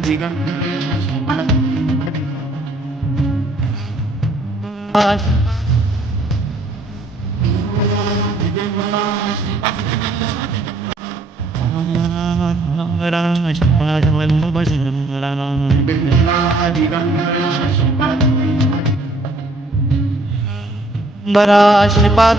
Digambar Shripad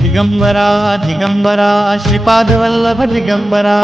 Digambara Digambara Shripad Vallabha Digambara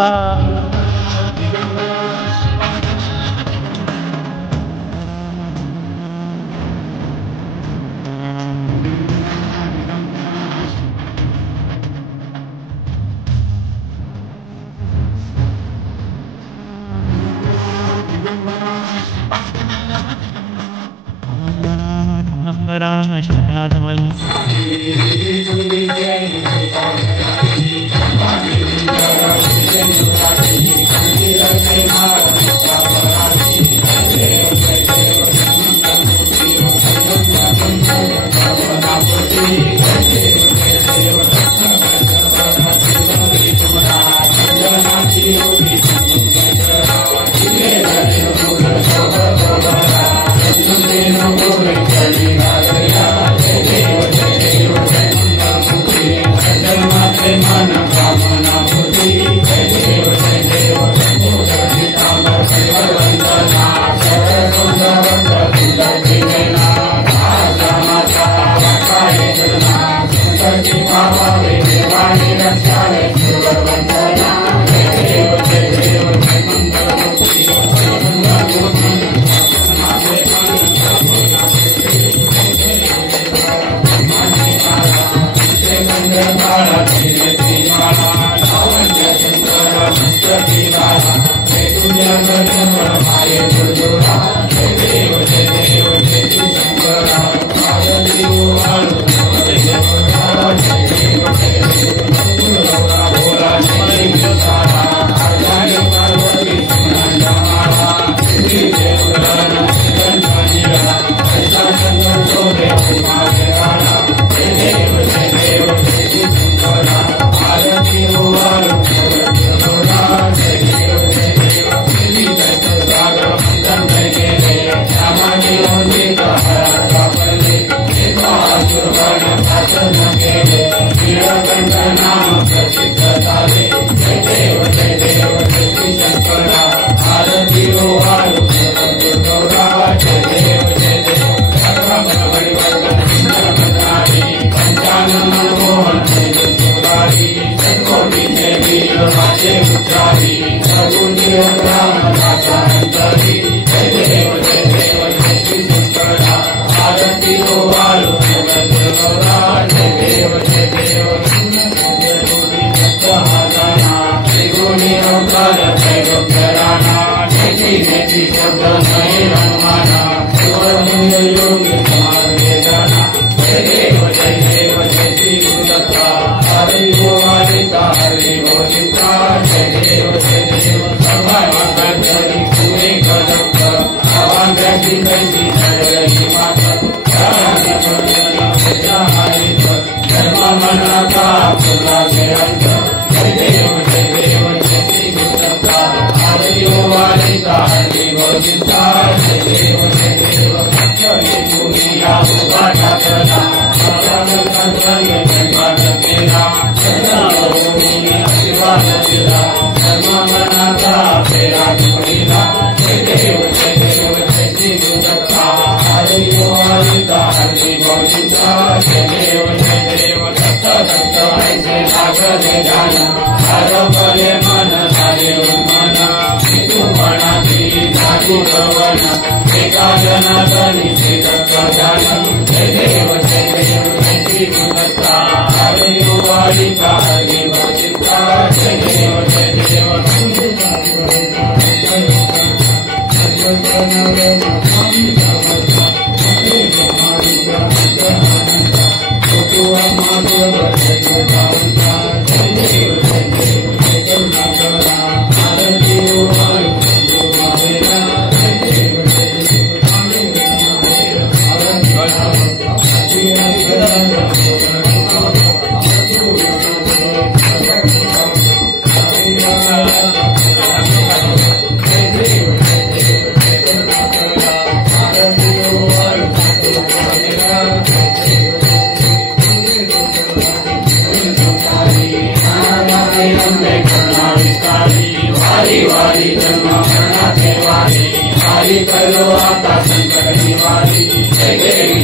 Hari करो आता संकट निवारी जय देवी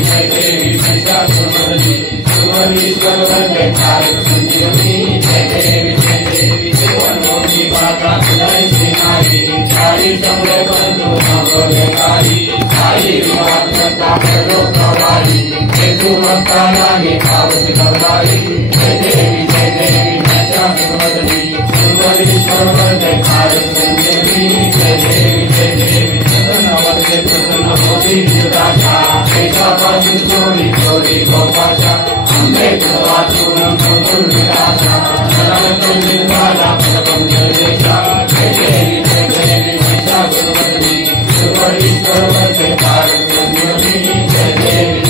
महिषासुरमर्दिनी सुरवरीश्वर वंदे भारत संजीवनी जय देवी त्रिभुवनमोहिनी माता सुदय श्रीनारी चारी चमड़े बंधु नवोदयकारी साई विवाद करता करो प्रवारी हेतु मक्का रानी पावसी गौरारी जय देवी महिषासुरमर्दिनी सुरवरीश्वर वंदे भारत संजीवनी जय देवी नवदे प्रसन्न मोदी निराशा पासून चोरी चोरी गोपाशा अंबे वाचून चोर निराशा सदानंद निर्माला प्रभम जयेशा जय देवी महिषासुरमर्दिनी सुरवरीश्वर वंदे भारत संजीवनी जय देवी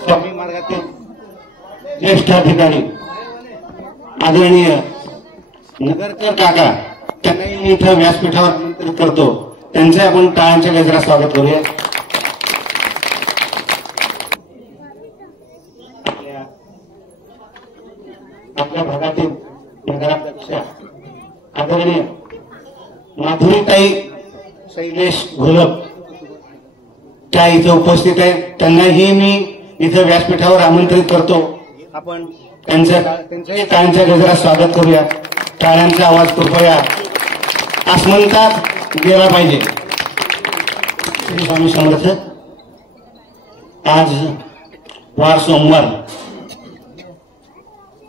स्वामी मार्गातील ज्येष्ठ अधिकारी आदरणीय नगरकर काका त्यांनाही इथं व्यासपीठावर आमंत्रित करतो. त्यांचे आपण टाळ्यांच्या गजरात स्वागत करूया. आपल्या भागातील नगराध्यक्ष आदरणीय माधुरीताई शैलेश घोलप त्या इथं उपस्थित आहेत. त्यांनाही मी इथं व्यासपीठावर आमंत्रित करतो. आपण त्यांच्याही टाळ्यांच्या गजरात स्वागत करूया. टाळ्यांचा आवाज कृपया आसमंतात गेला पाहिजे. श्री स्वामी समर्थ. आज वार सोमवार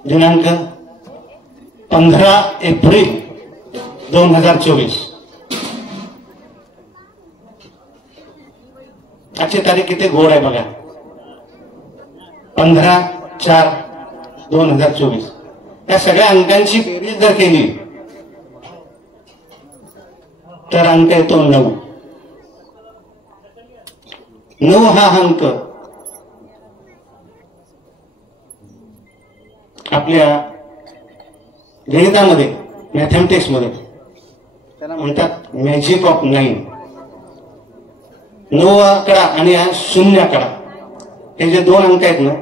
दिनांक 15 एप्रिल 2024. आजची तारीख किती गोड आहे बघा. 15/4/2024. या सगळ्या अंकांची बेरीज जर केली तर अंक येतो 9. 9 हा अंक आपल्या गणितामध्ये मॅथमॅटिक्स मध्ये त्याला म्हणतात मॅजिक ऑफ 9. 9 आकडा आणि हा 0 आकडा हे जे 2 अंक आहेत ना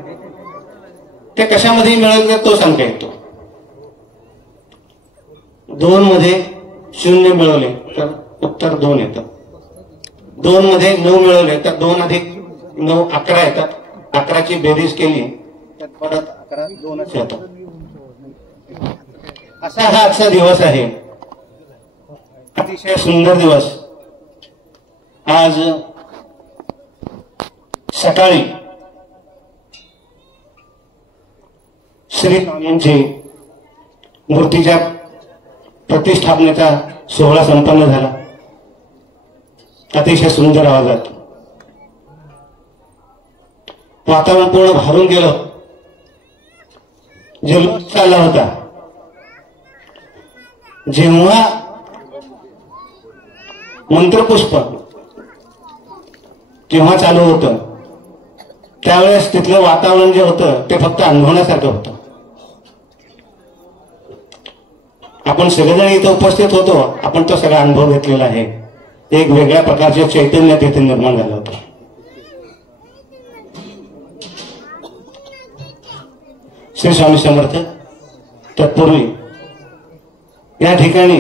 ते कशामध्ये मिळवले तोच अंक येतो. 2 मध्ये 0 मिळवले तर उत्तर 2 येतं. 2 मध्ये 9 मिळवले तर 2 अधिक 9 11 येतात. 11ची बेरीज केली त्यात परत आकडा 2च येतो. असा हा आजचा दिवस आहे. अतिशय सुंदर दिवस. आज सकाळी श्री स्वामींची मूर्तीच्या प्रतिष्ठापनेचा सोहळा संपन्न झाला. अतिशय सुंदर आवाजात वातावरण पूर्ण भरून गेलं. जल्लोष चालला होता. जेव्हा मंत्रपुष्प जेव्हा चालू होतं त्यावेळेस तिथलं वातावरण जे होतं ते फक्त अनुभवण्यासारखं होतं. आपण सगळेजण इथं उपस्थित होतो. आपण तो सगळा अनुभव घेतलेला आहे. एक वेगळ्या प्रकारचे चैतन्य तिथे निर्माण झालं होतं. श्री स्वामी समर्थ. तत्पूर्वी या ठिकाणी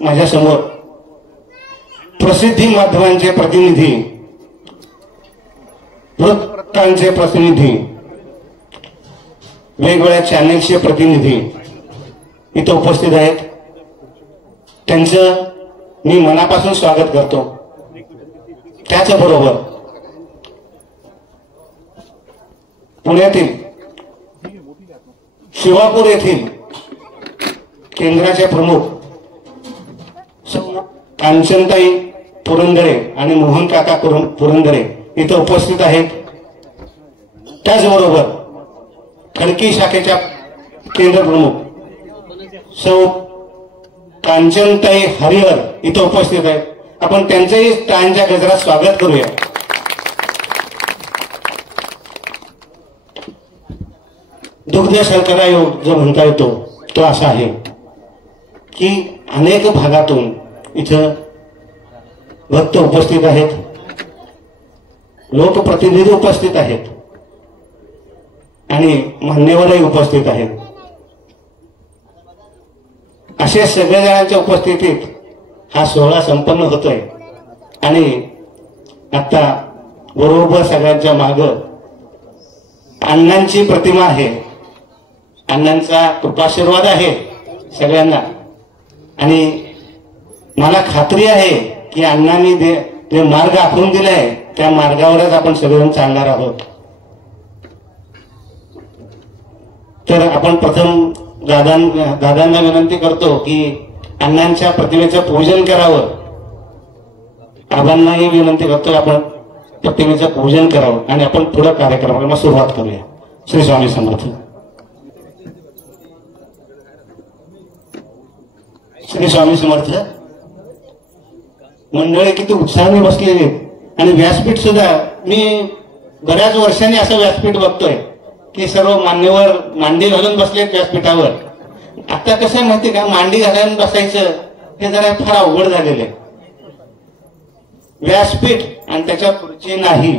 माझ्यासमोर प्रसिद्धी माध्यमांचे प्रतिनिधी, वृत्तपत्रांचे प्रतिनिधी, वेगवेगळ्या चॅनेल्सचे प्रतिनिधी इथं उपस्थित आहेत. त्यांचं मी मनापासून स्वागत करतो. त्याचबरोबर पुण्यातील शिवापूर येथील केंद्राचे प्रमुख कांचनताई पुरंदरे आणि मोहन काका पुरंदरे इथं उपस्थित आहेत. त्याचबरोबर खडकी शाखेच्या केंद्र प्रमुख सौ कांचनताई हरिहर इथं उपस्थित आहेत. आपण त्यांचंही टाळ्यांच्या गजरात स्वागत करूया. दुग्ध शर्करा योग जो म्हणता येतो तो असा आहे की अनेक भागातून इथं भक्त उपस्थित आहेत, लोकप्रतिनिधी उपस्थित आहेत आणि मान्यवरही उपस्थित आहेत. अशा सगळ्या जणांच्या उपस्थितीत हा सोहळा संपन्न होतोय. आणि आता बरोबर सगळ्यांच्या माग अण्णांची प्रतिमा आहे. अण्णांचा कृपाशीर्वाद आहे सगळ्यांना. आणि मला खात्री आहे की अण्णांनी जे मार्ग आखून दिलाय त्या मार्गावरच आपण सगळेजण चालणार आहोत. तर आपण प्रथम दादांना विनंती करतो की अण्णांच्या प्रतिमेचं पूजन करावं. आबांनाही विनंती करतो आपण प्रतिमेचं पूजन करावं आणि आपण पुढे कार्यक्रमाला सुरुवात करूया. श्री स्वामी समर्थ. श्री स्वामी समर्थ. मंडळी किती उत्साहाने बसलेली आणि व्यासपीठ सुद्धा मी बऱ्याच वर्षांनी असं व्यासपीठ बघतोय की सर्व मान्यवर मांडी घालून बसलेत व्यासपीठावर. आता कसं आहे माहिती का, मांडी घालून बसायचं हे जरा फार अवघड झालेलं आहे. व्यासपीठ आणि त्याच्या खुर्ची नाही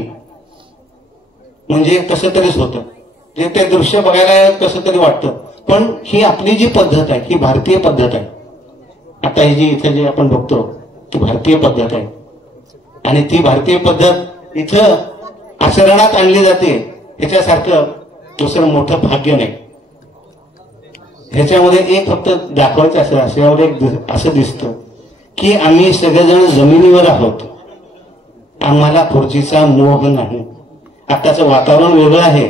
म्हणजे कसं तरीच होतं. जे ते दृश्य बघायला कसं तरी वाटतं. पण ही आपली जी पद्धत आहे ही भारतीय पद्धत आहे. आता ही जी इथं जे आपण बघतो ती भारतीय पद्धत आहे आणि ती भारतीय पद्धत इथं आचरणात आणली जाते. ह्याच्यासारखं दुसरं मोठं भाग्य नाही. ह्याच्यामध्ये एक फक्त दाखवायचं असं दिसतं की आम्ही सगळेजण जमिनीवर आहोत. आम्हाला खुर्चीचा मोह नाही. आताचं वातावरण वेगळं आहे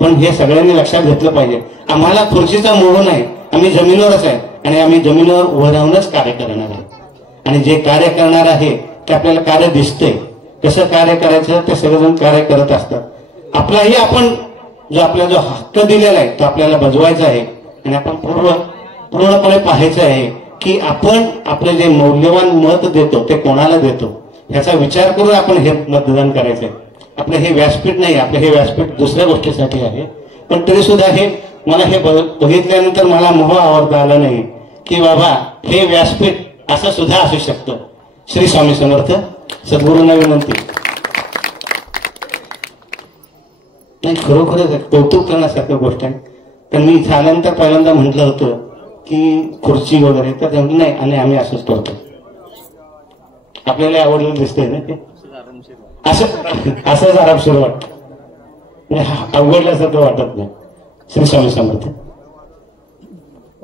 पण हे सगळ्यांनी लक्षात घेतलं पाहिजे. आम्हाला खुर्चीचा मोह नाही. आम्ही जमिनीवरच आहे आणि आम्ही जमिनीवर उभं राहूनच कार्य करणार आहे. आणि जे कार्य करणार आहे ते आपल्याला कार्य दिसतंय. कसं कार्य करायचं ते सगळेजण कार्य करत असतात. आपलाही आपण आपल्याला जो हक्क दिलेला आहे तो आपल्याला बजवायचा आहे आणि आपण पूर्णपणे पाहायचं आहे की आपण आपले जे मौल्यवान मत देतो ते कोणाला देतो ह्याचा विचार करून आपण हे मतदान करायचंय. आपलं हे व्यासपीठ नाही. आपलं हे व्यासपीठ दुसऱ्या गोष्टीसाठी आहे. पण तरी सुद्धा हे मला हे बघितल्यानंतर मला मोह आवडता आला नाही की बाबा हे व्यासपीठ असं सुद्धा असू शकतं. श्री स्वामी समर्थ. सद्गुरूंना विनंती. नाही खरोखरच कौतुक करण्यासारखं गोष्ट आहे. पण मी इथे आल्यानंतर पहिल्यांदा म्हटलं होतं की खुर्ची वगैरे तर ते नाही आणि आम्ही असंच करतो. आपल्याला आवडलेलं दिसतंय ना ते असंच आरामशीर वाटतं. अवघडल्यासारखं वाटत नाही. श्री स्वामी समर्थ.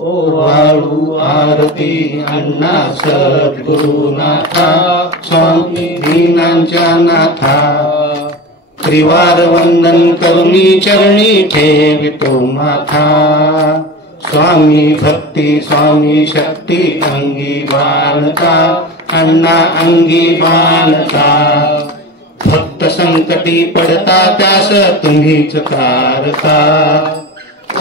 ओवाळू आरती अण्णा सद्गुरुनाथा स्वामी दीनांच्या नाथा. त्रिवार वंदन करुणी चरणी ठेवितो माथा स्वामी भक्ती स्वामी शक्ती अंगी बाळका अण्णा अंगी बाळका भक्त संकटी पडता त्यास तुम्हीच कारता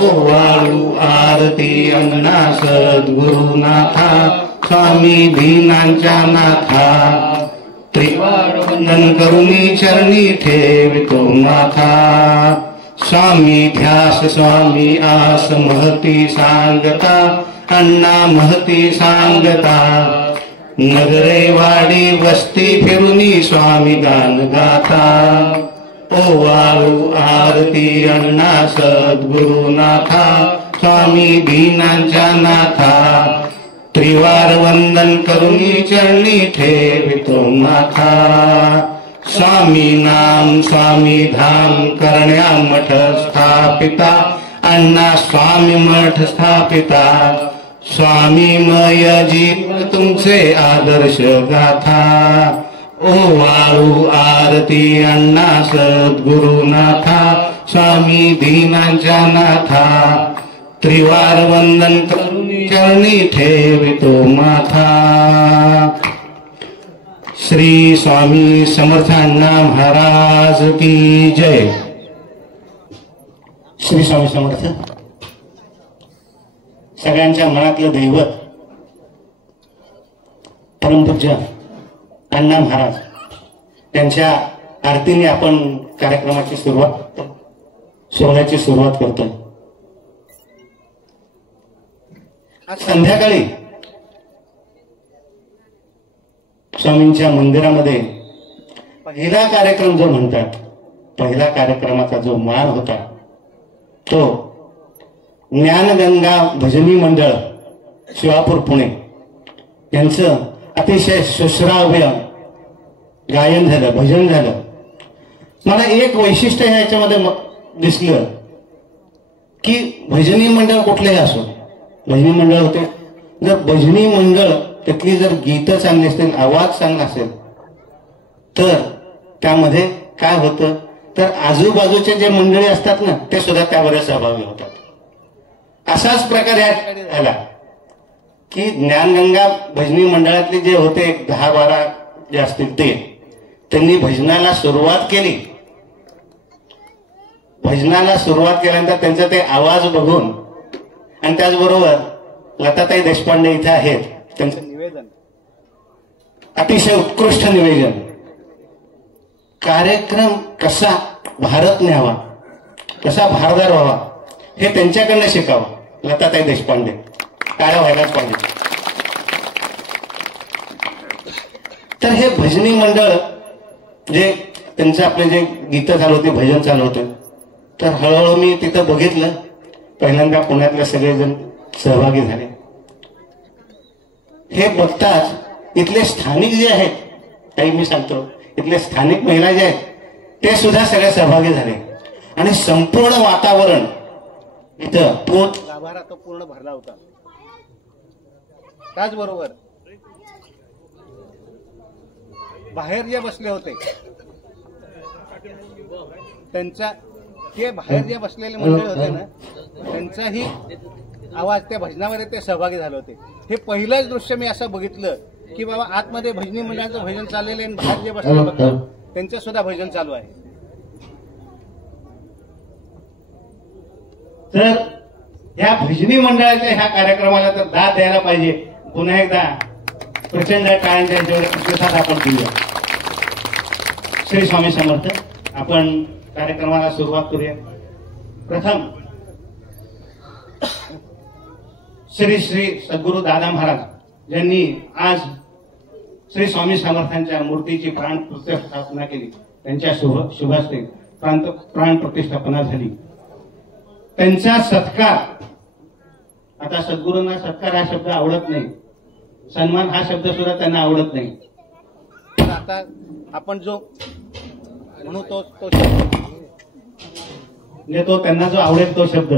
ओवाळू आरती अण्णा सद्गुरुनाथा स्वामी दीनांच्या नाथा त्रिवार वंदन करुणी चरणी ठेवितो माथा स्वामी ध्यास स्वामी आस महती सांगता अण्णा महती सांगता नगरे वाडी वस्ती फिरुनी स्वामी गान गाथा ओवाळू आरती अण्णा सद्गुरुनाथा स्वामी दीनांच्या नाथा त्रिवार वंदन करुणी चरणी ठेवितो माथा स्वामी नाम स्वामी धाम करण्या मठ स्थापिता अण्णा स्वामी मठ स्थापिता स्वामीमय जीवन तुमचे आदर्श गाथा ओवाळू आरती अण्णा सद्गुरुनाथा स्वामी दीनांच्या नाथा त्रिवार वंदन करुणी चरणी ठेवितो माथा श्री स्वामी समर्थांना महाराज की जय. श्री स्वामी समर्थ सगळ्यांच्या मनातलं दैवत परमपूज्य अण्णा महाराज त्यांच्या आरतीने आपण कार्यक्रमाची सोहळ्याची सुरुवात करतोय. आज संध्याकाळी स्वामींच्या मंदिरामध्ये पहिला कार्यक्रम जो म्हणतात, पहिला कार्यक्रमाचा जो मान होता तो ज्ञानगंगा भजनी मंडळ शिवापूर पुणे यांचं अतिशय सुश्राव्य गायन झालं, भजन झालं. मला एक वैशिष्ट्य ह्याच्यामध्ये दिसलं की भजनी मंडळ कुठलेही असो, भजनी मंडळ होते, जर भजनी मंडळ त्यातली जर गीतं चांगली असतील, आवाज चांगला असेल तर त्यामध्ये काय होतं तर आजूबाजूचे जे मंडळी असतात ना ते सुद्धा त्यावर सहभागी होतात. असाच प्रकार या ठिकाणी झाला की ज्ञानगंगा भजनी मंडळातले जे होते 10-12 जे असतील ते त्यांनी भजनाला सुरुवात केली. भजनाला सुरुवात केल्यानंतर त्यांचा ते आवाज बघून आणि त्याचबरोबर लताताई देशपांडे इथे आहेत, त्यांचं निवेदन अतिशय उत्कृष्ट निवेदन. कार्यक्रम कसा भारत न्यावा, कसा भारदार व्हावा हे त्यांच्याकडनं शिकावं. लताताई देशपांडे टाळ्या व्हायलाच पाहिजे. तर हे भजनी मंडळ जे त्यांचं आपले जे गीतं चालू होते, भजन चालू होतं, तर हळूहळू मी तिथं बघितलं. पहिल्यांदा पुण्यातले सगळेजण सहभागी झाले. हे बघताच इथले स्थानिक जे आहेत, काही मी सांगतो, इथले स्थानिक महिला जे आहेत ते सुद्धा सगळे सहभागी झाले आणि संपूर्ण वातावरण इथं गाभारा तो पूर्ण भरला होता. त्याचबरोबर बाहेर जे बसले होते त्यांचा, ते बाहेर जे बसलेले मंडळी होते ना त्यांचाही आवाज त्या भजनामध्ये ते सहभागी झाले होते. हे पहिलंच दृश्य मी असं बघितलं की बाबा आतमध्ये भजनी मंडळाचं भजन चाललेलं आहे, बाहेर जे बसले होते त्यांचं सुद्धा भजन चालू आहे. तर ह्या भजनी मंडळाच्या ह्या कार्यक्रमाला तर दाद द्यायला पाहिजे. पुन्हा एकदा प्रचंड टाळ्यांच्या ह्याच्यावर प्रतिसाद आपण देऊया. श्री स्वामी समर्थ. आपण कार्यक्रमाला सुरुवात करूया. प्रथम श्री श्री सद्गुरू दादा महाराज यांनी आज श्री स्वामी समर्थांच्या मूर्तीची प्राण प्रतिष्ठापना केली. त्यांच्या शुभास्ते प्राण प्रतिष्ठापना झाली. त्यांचा सत्कार, आता सद्गुरूंना सत्कार हा शब्द आवडत नाही, सन्मान हा शब्द सुद्धा त्यांना आवडत नाही. आता आपण जो म्हणू तो शब्द म्हणजे तो त्यांना जो आवडेल तो शब्द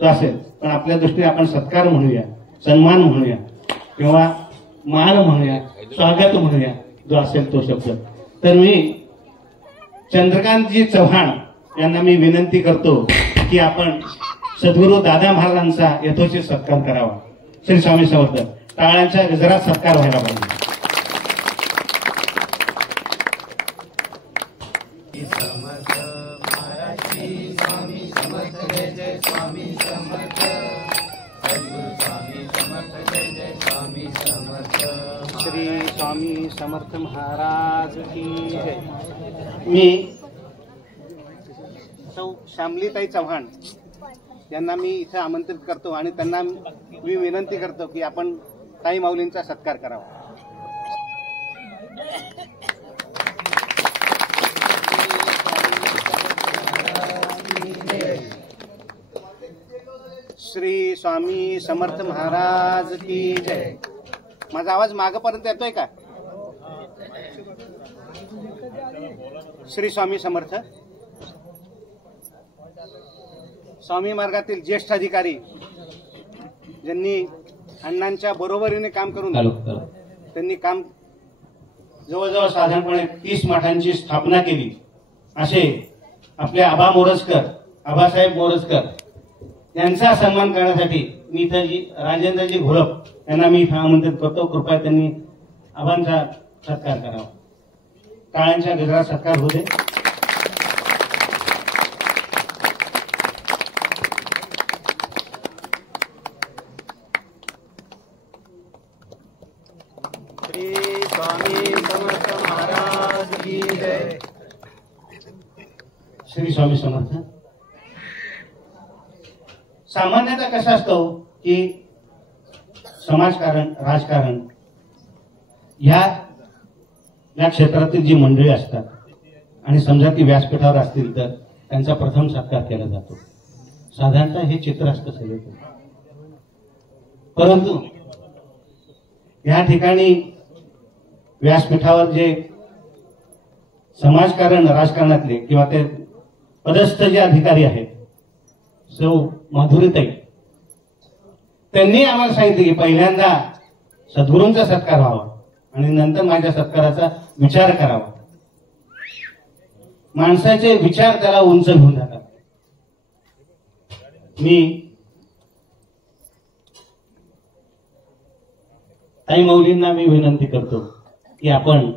तो असेल, पण आपल्या दृष्टीने आपण सत्कार म्हणूया, सन्मान म्हणूया किंवा मान म्हणूया, स्वागत म्हणूया, जो असेल तो शब्द. तर मी चंद्रकांतजी चव्हाण यांना मी विनंती करतो की आपण सद्गुरू दादा महाराजांचा यथोचित सत्कार करावा. श्री स्वामी समर्थ. टाळ्यांच्या गजरात सत्कार व्हायला पाहिजे. श्री स्वामी समर्थ महाराज की जय. मी सौ श्यामलीताई चव्हाण यांना मी इथे आमंत्रित करतो आणि त्यांना मी विनंती करतो की आपण ताई माऊलींचा सत्कार करावा. श्री स्वामी समर्थ महाराज की जय. माझा आवाज मागपर्यंत येतोय का? श्री स्वामी समर्थ. स्वामी मार्गातील ज्येष्ठ अधिकारी ज्यांनी अण्णांच्या बरोबरीने काम करून त्यांनी काम जवळजवळ साधारणपणे 30 मठांची स्थापना केली असे आपले आबा मोरजकर, आबासाहेब मोरजकर यांचा सन्मान करण्यासाठी मी इथं राजेंद्रजी घोलप यांना मी इथं आमंत्रित करतो. कृपया त्यांनी आबांचा सत्कार करावा. टाळ्यांच्या गजरात सत्कार होऊ दे. श्री स्वामी समर्थ महाराज की जय. श्री स्वामी समर्थ. सामान्यतः कसं असतं की समाजकारण, राजकारण या क्षेत्रातील जी मंडळी असतात आणि समजा ती व्यासपीठावर असतील तर त्यांचा प्रथम सत्कार केला जातो. साधारणतः हे चित्र असतं सगळीकडे. परंतु या ठिकाणी व्यासपीठावर जे समाजकारण, राजकारणातले किंवा ते पदस्थ जे अधिकारी आहेत, सौ माधुरीताई, त्यांनी आम्हाला सांगितले की पहिल्यांदा सद्गुरूंचा सत्कार व्हावा आणि नंतर माझ्या सत्काराचा विचार करावा. माणसाचे विचार त्याला उंच घेऊन जातात. मी ताई माऊलींना मी विनंती करतो की आपण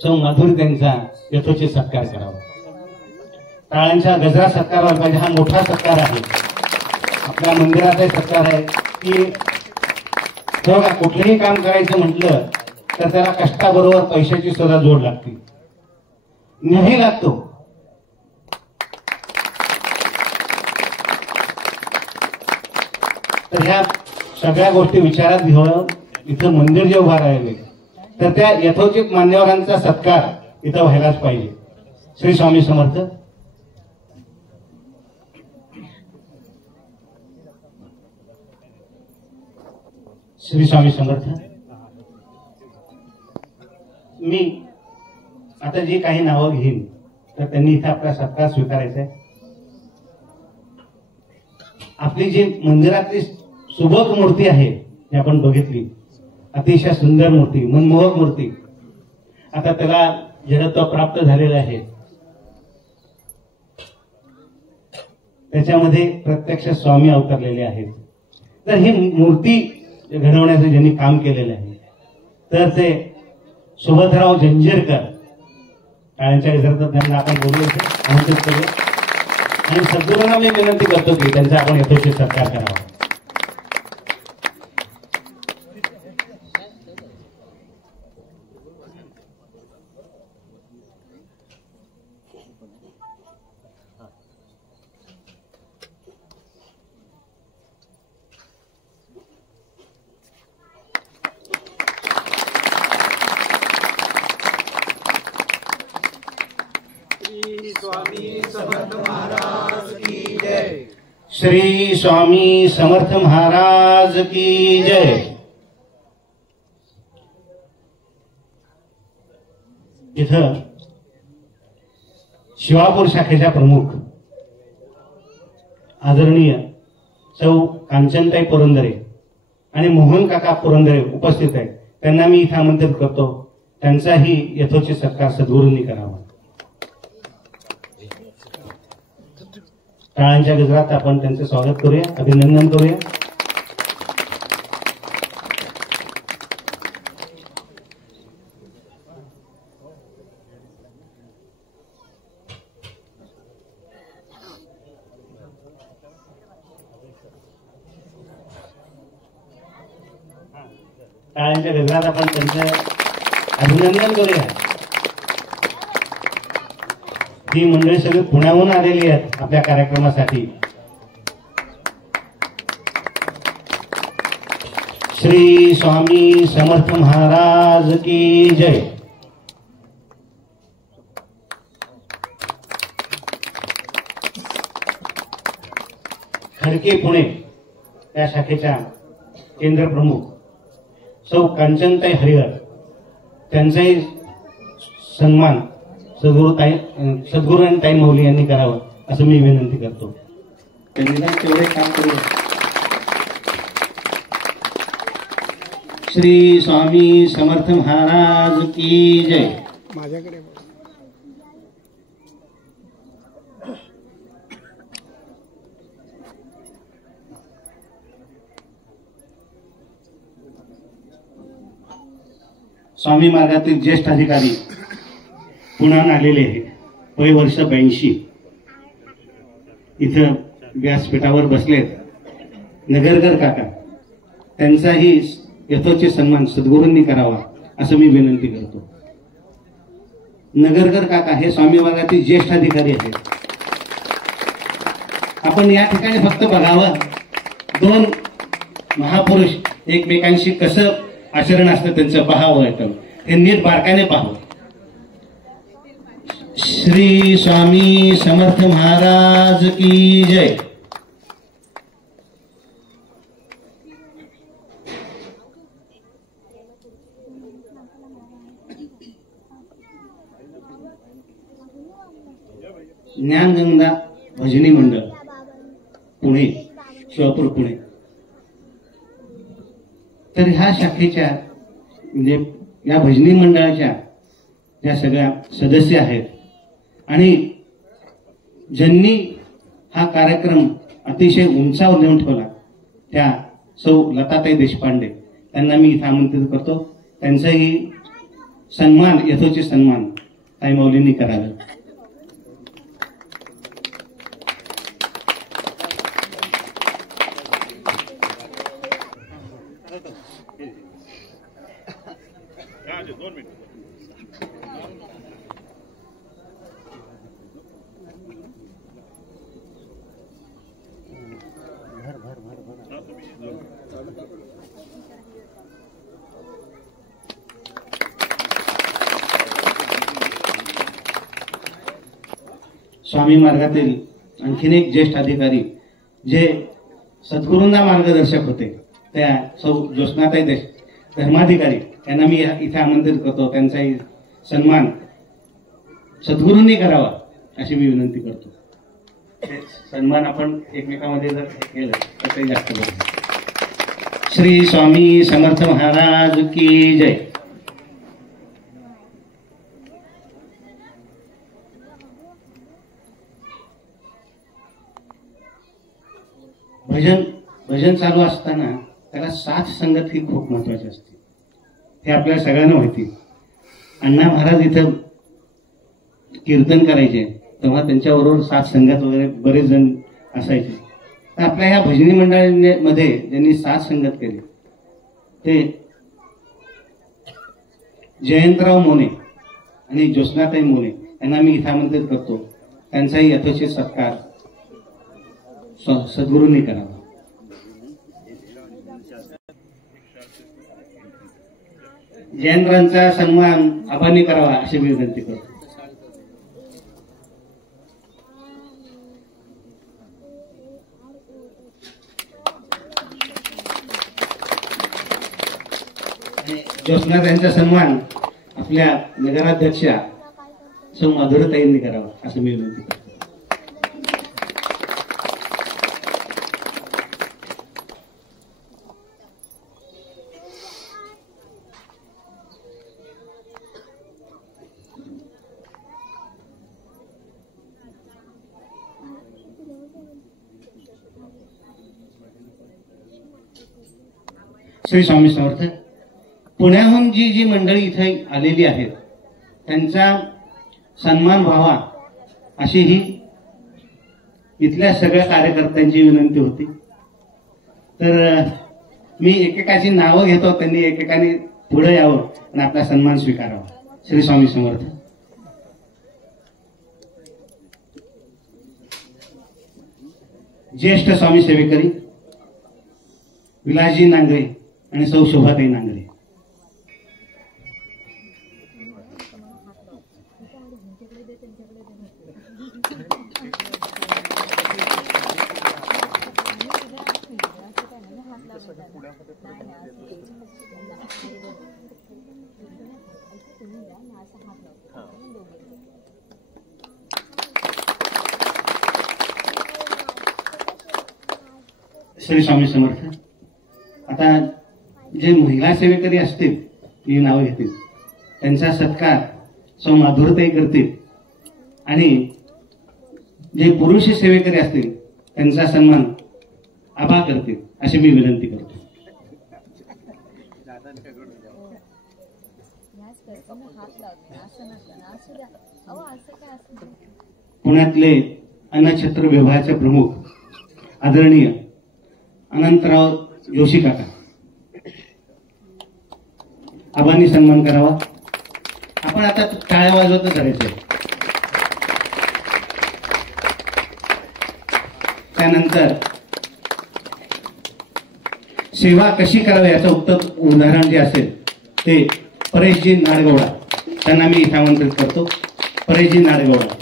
सौ माधुरीताईंचा यथोचित सत्कार करावा. टाळ्यांच्या गजरात सत्कार व्हायला पाहिजे. हा मोठा सत्कार आहे. आपल्या मंदिराचा सत्कार आहे की बघा, कुठलंही काम करायचं म्हटलं तर त्याला कष्टाबरोबर पैशाची सुद्धा जोड लागते, निधी लागतो. तर ह्या सगळ्या गोष्टी विचारात घेऊन इथं मंदिर जे उभा राहिले तर त्या यथोचित मान्यवरांचा सत्कार इथं व्हायलाच पाहिजे. श्री स्वामी समर्थ. श्री स्वामी समर्थ. मी आता जी काही नावं घेईन तर त्यांनी इथे आपला सत्कार स्वीकारायचा आहे. आपली जी मंदिरातली सुबक मूर्ती आहे ती आपण बघितली, अतिशय सुंदर मूर्ती, मनमोहक मूर्ती. आता त्याला जडत्व प्राप्त झालेलं आहे. त्याच्यामध्ये प्रत्यक्ष स्वामी अवतरलेले आहेत. तर ही मूर्ती घडवण्याचं ज्यांनी काम केलेलं आहे तर ते सुभद्राव जंजीरकर, टाळ्यांच्या गजरात त्यांना आपण बोलूया, आमंत्रित करूया आणि सद्गुरूंना मी विनंती करतो की त्यांचा आपण यथोचित सत्कार करावा. श्री स्वामी समर्थ महाराज की जय. इथं शिवापूर शाखेच्या प्रमुख आदरणीय सौ कांचनताई पुरंदरे आणि मोहन काका पुरंदरे उपस्थित आहेत. त्यांना मी इथं आमंत्रित करतो. त्यांचाही यथोचित सत्कार सद्गुरूंनी करावा. टाळ्यांच्या गजरात आपण त्यांचे स्वागत करूया, अभिनंदन करूया. टाळ्यांच्या गजरात आपण त्यांचं अभिनंदन करूया. ही मंडळी सगळी पुण्याहून आलेली आहेत आपल्या कार्यक्रमासाठी. श्री स्वामी समर्थ महाराज की जय. खडके पुणे या शाखेच्या केंद्र प्रमुख सौ कांचनताई हरिहर, त्यांचाही सन्मान सद्गुरू आणि ताई मौली यांनी करावं असं मी विनंती करतो. त्यांनी तेवढे काम करू. श्री स्वामी समर्थ महाराज की जय. माझ्याकडे स्वामी मार्गातील ज्येष्ठ अधिकारी पुण्याहून आलेले आहे. वय वर्ष 82. इथं व्यासपीठावर बसलेत. नगरकर काका, त्यांचाही यथोचित सन्मान सद्गुरूंनी करावा असं मी विनंती करतो. नगरकर काका हे स्वामी मार्गातील ज्येष्ठ अधिकारी आहेत. आपण या ठिकाणी फक्त बघावं, दोन महापुरुष एकमेकांशी कसं आचरण असतं त्यांचं पाहावं येतं. हे नीट बारकाने पाहावं. श्री स्वामी समर्थ महाराज की जय. ज्ञानगंगा भजनी मंडळ पुणे, शिवापूर पुणे. तर ह्या शाखेच्या म्हणजे या भजनी मंडळाच्या ज्या सगळ्या सदस्य आहेत आणि ज्यांनी हा कार्यक्रम अतिशय उंचावर नेऊन ठेवला त्या सौ लताताई देशपांडे, त्यांना मी इथं आमंत्रित करतो. त्यांचाही सन्मान यथोचित सन्मान ताई मौलींनी करावा. स्वामी मार्गातील आणखीन एक ज्येष्ठ अधिकारी जे सद्गुरूंना मार्गदर्शक होते त्या सौ ज्योत्स्नाताई देश धर्माधिकारी यांना मी इथे आमंत्रित करतो. त्यांचाही सन्मान सद्गुरूंनी करावा अशी मी विनंती करतो. सन्मान आपण एकमेकांमध्ये जर केलं तर ते जास्त बरं. श्री स्वामी समर्थ महाराज की जय. भजन चालू असताना त्याला साथ संगत ही खूप महत्वाची असते. हे आपल्याला सगळ्यांना माहिती. अण्णा महाराज इथं कीर्तन करायचे तेव्हा त्यांच्याबरोबर साथ संगत वगैरे बरेच जण असायचे. तर आपल्या ह्या भजनी मंडळामध्ये ज्यांनी साथ संगत केली ते जयंतराव मोने आणि ज्योत्स्नाताई मोने यांना मी इथं आमंत्रित करतो. त्यांचाही यथोचित सत्कार सद्गुरूंनी करावा. जयेंद्रांचा सन्मान आबांनी करावा अशी मी विनंती करतो. ज्योत्स्ना त्यांचा सन्मान आपल्या नगराध्यक्षा सौ माधुरताईंनी करावा असं मी विनंती करतो. श्री स्वामी समर्थ. पुण्याहून जी जी मंडळी इथे आलेली आहेत त्यांचा सन्मान व्हावा अशी ही इथल्या सगळ्या कार्यकर्त्यांची विनंती होती. तर मी एकेकाची नावं घेतो, त्यांनी एकेकाने पुढे यावं आणि आपला सन्मान स्वीकारावा. श्री स्वामी समर्थ. ज्येष्ठ स्वामी सेवेकरी विलासजी नांगरे आणि सौ शोभाताई नांगरे. श्री स्वामी समर्थ. आता जे महिला सेवेकरी असतील, मी नाव घेतील, त्यांचा सत्कार सौ माधुरताई करतील आणि जे पुरुष सेवेकरी असतील त्यांचा सन्मान आबा करतील अशी मी विनंती करतो. पुण्यातले अन्नछत्र विभागाचे प्रमुख आदरणीय अनंतराव जोशी काका, आबांनी सन्मान करावा. आपण आता टाळ्या वाजवत करायचं. त्यानंतर सेवा कशी करावी याचं उत्तम उदाहरण जे असेल ते परेशजी नाडगौडा, त्यांना मी इथे आमंत्रित करतो. परेशजी नाडगौडा.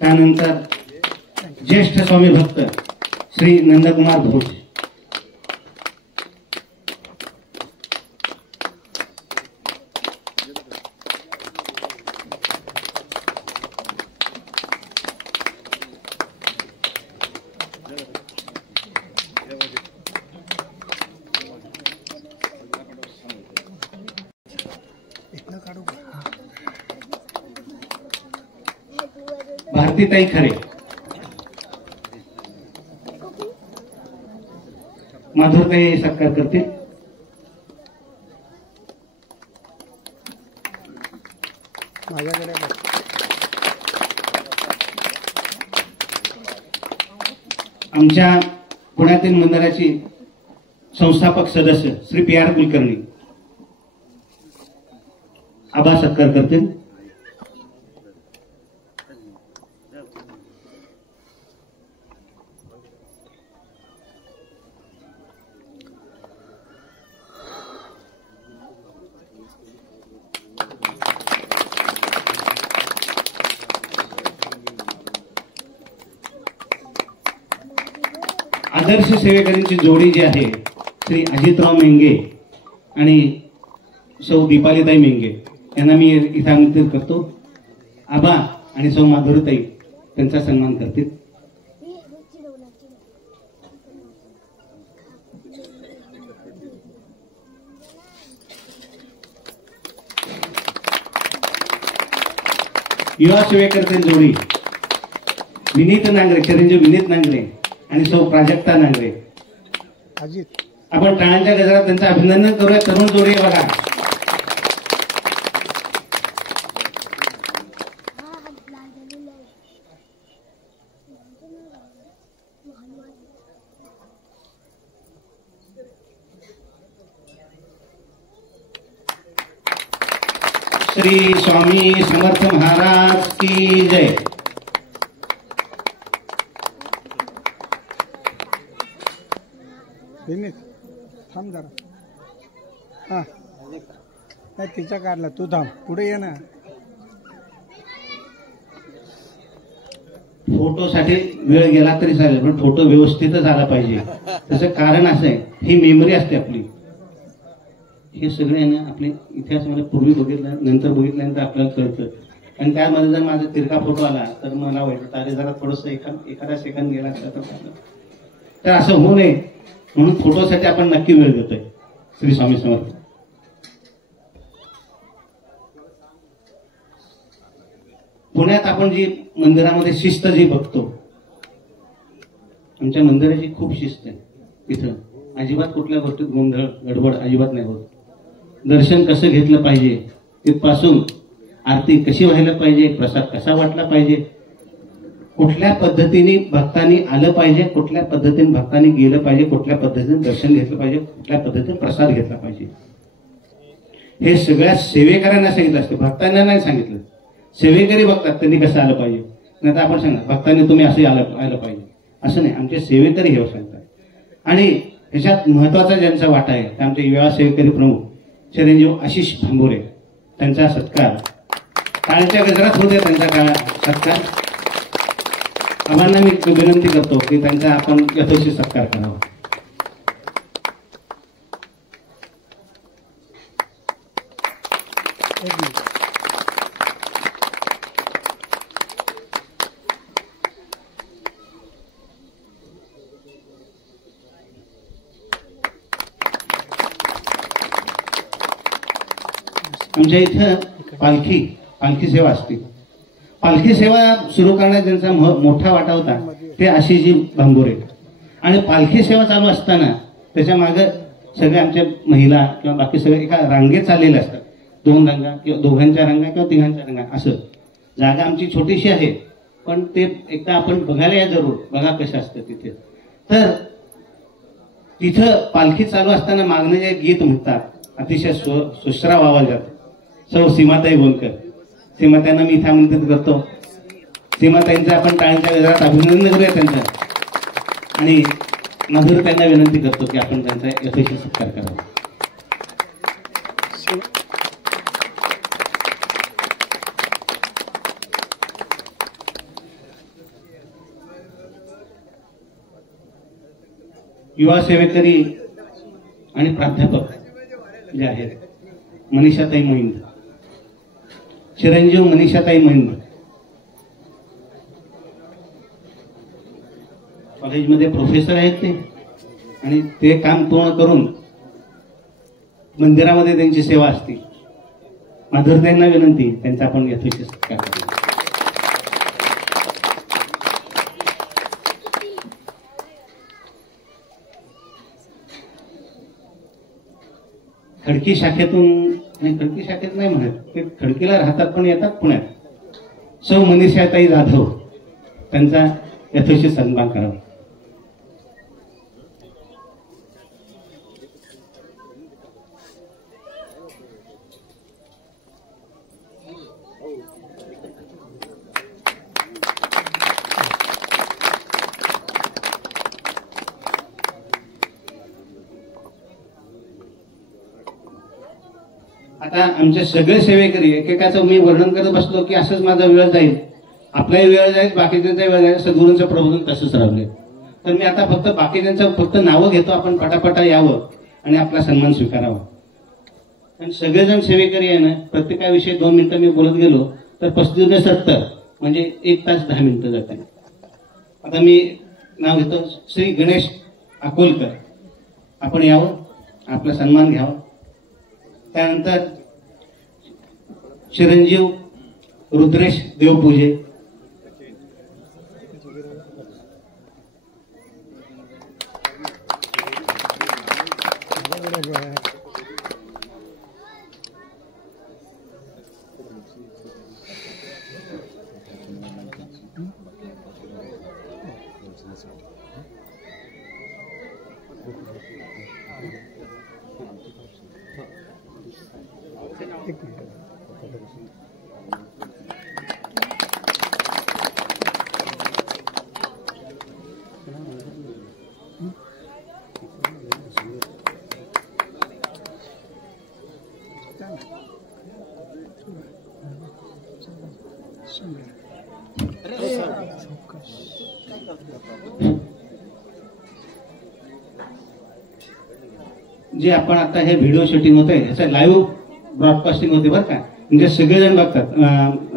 त्यानंतर ज्येष्ठ स्वामी भक्त श्री नंदकुमार भोज. भारतीताई खरे. माधुरताई सत्कार करतील. आमच्या पुण्यातील मंदिराची संस्थापक सदस्य श्री पी आर कुलकर्णी आबा सत्कार करतील. आदर्श सेवेकरींची जोडी जी आहे श्री अजितराव मेंगे आणि सौ दीपालीताई मेंगे यांना मी इथे आमंत्रित करतो. आबा आणि सौ माधुरीताई त्यांचा सन्मान करतील. युवा सेवेकरची जोडी विनीत नांगरे, चिरंजीव विनीत नांगरे आणि सौ प्राजक्ता नांगरे. आपण टाळ्यांच्या गजरात त्यांचं अभिनंदन करूया. तरुण जोडी बघा. श्री स्वामी समर्थ महाराज की जय. थांब जरा. हा नाही तिचा काढला, तू थांब, पुढे ये ना. फोटोसाठी वेळ गेला तरी चालेल पण फोटो व्यवस्थितच आला पाहिजे. त्याचं कारण असं आहे, ही मेमरी असते आपली. हे सगळे ना आपले इतिहास मला पूर्वी बघितलं, नंतर बघितल्यानंतर आपल्याला कळतं. आणि त्यामध्ये जर माझा तिरका फोटो आला तर मला वाईट अरे जरा थोडस एखादा सेकंद गेला तर असं होऊ नये म्हणून फोटोसाठी आपण नक्की वेळ देतोय. श्री स्वामी समर्थ. पुण्यात आपण जी मंदिरामध्ये शिस्त जी बघतो, आमच्या मंदिराची खूप शिस्त आहे. इथं अजिबात कुठल्या गोष्टीत गोंधळ गडबड अजिबात नाही होत. दर्शन कसं घेतलं पाहिजे, तिथपासून आरती कशी व्हायला पाहिजे, प्रसाद कसा वाटला पाहिजे, कुठल्या पद्धतीने भक्तांनी आलं पाहिजे, कुठल्या पद्धतीने भक्तांनी गेलं पाहिजे, कुठल्या पद्धतीने दर्शन घेतलं पाहिजे, कुठल्या पद्धतीने प्रसाद घेतला पाहिजे, हे सगळ्या सेवेकऱ्यांना सांगितलं असतं. भक्तांना नाही सांगितलं. सेवेकरी बघतात त्यांनी कसं आलं पाहिजे. नाही तर आपण सांगा भक्तांनी तुम्ही असं आलं पाहिजे, असं नाही. आमचे सेवेकरी हे सांगतात. आणि ह्याच्यात महत्वाचा ज्यांचा वाटा आहे ते आमचे युवा सेवेकरी प्रमुख चिरंजीव आशिष भांबोरे, त्यांचा सत्कार टाळ्यांच्या गजरात होते. त्यांचा सत्कार आम्हाला मी विनंती करतो की त्यांचा आपण यथोचित सत्कार करावा. आमच्या इथं पालखी सेवा असते. पालखी सेवा सुरू करण्यात ज्यांचा मोठा वाटा होता ते आशिषजी भांबोरे. आणि पालखी सेवा चालू असताना त्याच्या मागे सगळे आमच्या महिला किंवा बाकी सगळे एका रांगेत चाललेले असतात. 2 रांगा किंवा दोघांच्या रांगा किंवा तिघांच्या रांगा असं. जागा आमची छोटीशी आहे, पण ते एकदा आपण बघायला या जरूर. बघा कसं असतं तिथे. तर तिथं पालखी चालू असताना मागणे जे गीत म्हणतात अतिशय सुश्राव आवाजात, सौ सीमाताई बोलकर. सीमाताईंना मी इथे आमंत्रित करतो. सीमाताईंचं आपण टाळ्यांच्या गजरात अभिनंदन करूया त्यांचं. आणि मधुर त्यांना विनंती करतो की आपण त्यांचा यथोचित सत्कार करावा. युवा सेवेकरी आणि प्राध्यापक जे आहेत मनीषाताई महिंद, चिरंजीव मनीषाताई महिंद कॉलेजमध्ये प्रोफेसर आहेत ते. आणि ते काम पूर्ण करून मंदिरामध्ये त्यांची सेवा असते. माधुरताईंना विनंती त्यांचा आपण यथोचित सत्कार करूया. खडकी शाखेतून, आणि खडकी शाखेत नाही म्हणत ते खडकीला राहतात पण येतात पुण्यात, सौ मनीषाताई जाधव, त्यांचा यथोचित सन्मान करावा. आता आमचे सगळे सेवेकरी एकेकाचं मी वर्णन करत बसलो की असंच माझा वेळ जाईल, आपलाही वेळ जाईल, बाकीच्यांचा वेळ जाईल. सद्गुरूंचं प्रबोधन तसंच राहिले. तर मी आता फक्त बाकीच्यांचं फक्त नावं घेतो. आपण पटापटा यावं आणि आपला सन्मान स्वीकारावा. आणि सगळेजण सेवेकरी आहे ना, प्रत्येकाविषयी 2 मिनिटं मी बोलत गेलो तर 35-70 म्हणजे 1 तास 10 मिनिटं जाते. आता मी नाव घेतो श्री गणेश अकोलकर. आपण यावं, आपला सन्मान घ्यावा. त्यानंतर चिरंजीव रुद्रेश देवपूजे, जे आपण आता हे व्हिडिओ शूटिंग होतंय ह्याचं लाईव्ह ब्रॉडकास्टिंग होते बरं का. म्हणजे सगळेजण बघतात.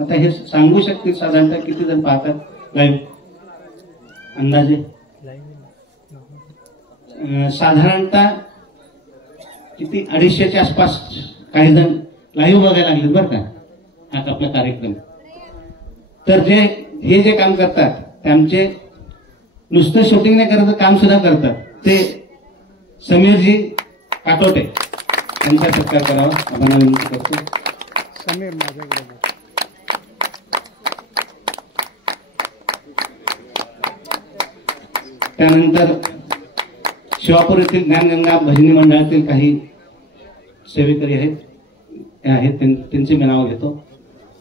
आता हे सांगू शकतील साधारणतः किती जण पाहतात लाईव्ह अंदाजे? साधारणतः किती 250च्या आसपास काही जण लाईव्ह बघायला लागलेत बरं का हा आपला कार्यक्रम. तर हे जे काम करतात ते आमचे नुसतं शूटिंग नाही करत, काम सुद्धा करतात ते समीरजी काटोटे यांचा सत्कार करावा आपण विनंती करतो. समीर माझ्याकडे बघ. त्यानंतर शिवापूर येथील ज्ञानगंगा भजनी मंडळातील काही सेवेकरी आहेत त्यांचे मी नाव घेतो.